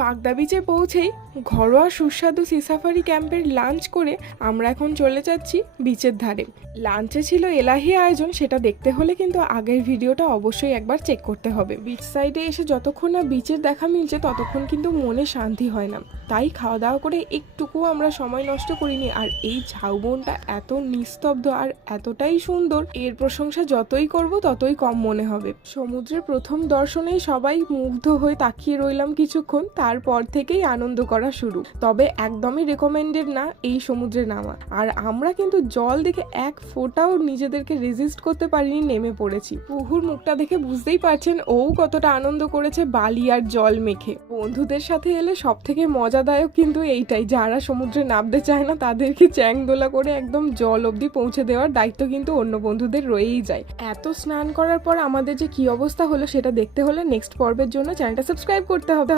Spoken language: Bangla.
বাগদা বিচে পৌঁছেই ঘরোয়া সুস্বাদু সি সাফারি ক্যাম্পের লাঞ্চ করে আমরা এখন চলে যাচ্ছি বিচের ধারে। লাঞ্চে ছিল এলাহি আয়োজন, সেটা দেখতে হলে কিন্তু আগের ভিডিওটা অবশ্যই একবার চেক করতে হবে। বিচ সাইডে এসে যতক্ষণ না বিচের দেখা মিলছে ততক্ষণ কিন্তু মনে শান্তি হয় না, তাই খাওয়া দাওয়া করে একটুকু আমরা সময় নষ্ট করিনি। আর এই ঝাউবনটা এত নিস্তব্ধ আর এতটাই সুন্দর, এর প্রশংসা যতই করব ততই কম মনে হবে। সমুদ্রের প্রথম দর্শনেই সবাই মুগ্ধ হয়ে তাকিয়ে রইলাম কিছুক্ষণ, তারপর থেকেই আনন্দ করা শুরু। তবে একদমই রেকমেন্ডেড না এই সমুদ্রে নামা। আর আমরা কিন্তু জল দেখে এক ফোঁটাও নিজেদেরকে রেজিস্ট করতে পারিনি, নেমে পড়েছি। কুহুর মুখটা দেখে বুঝতেই পারছেন ও কতটা আনন্দ করেছে বালি আর জল মেখে। বন্ধুদের সাথে এলে সব থেকে মজাদায়ক কিন্তু এইটাই, যারা সমুদ্রে নামতে চায় না তাদেরকে চ্যাংদোলা করে একদম জল অবধি পৌঁছে দেওয়ার দায়িত্ব কিন্তু অন্য বন্ধুদের রয়েই যায়। এত স্নান করার পর আমাদের যে কি অবস্থা হলো সেটা দেখতে হলে নেক্সট পর্বের জন্য চ্যানেলটা সাবস্ক্রাইব করতে হবে।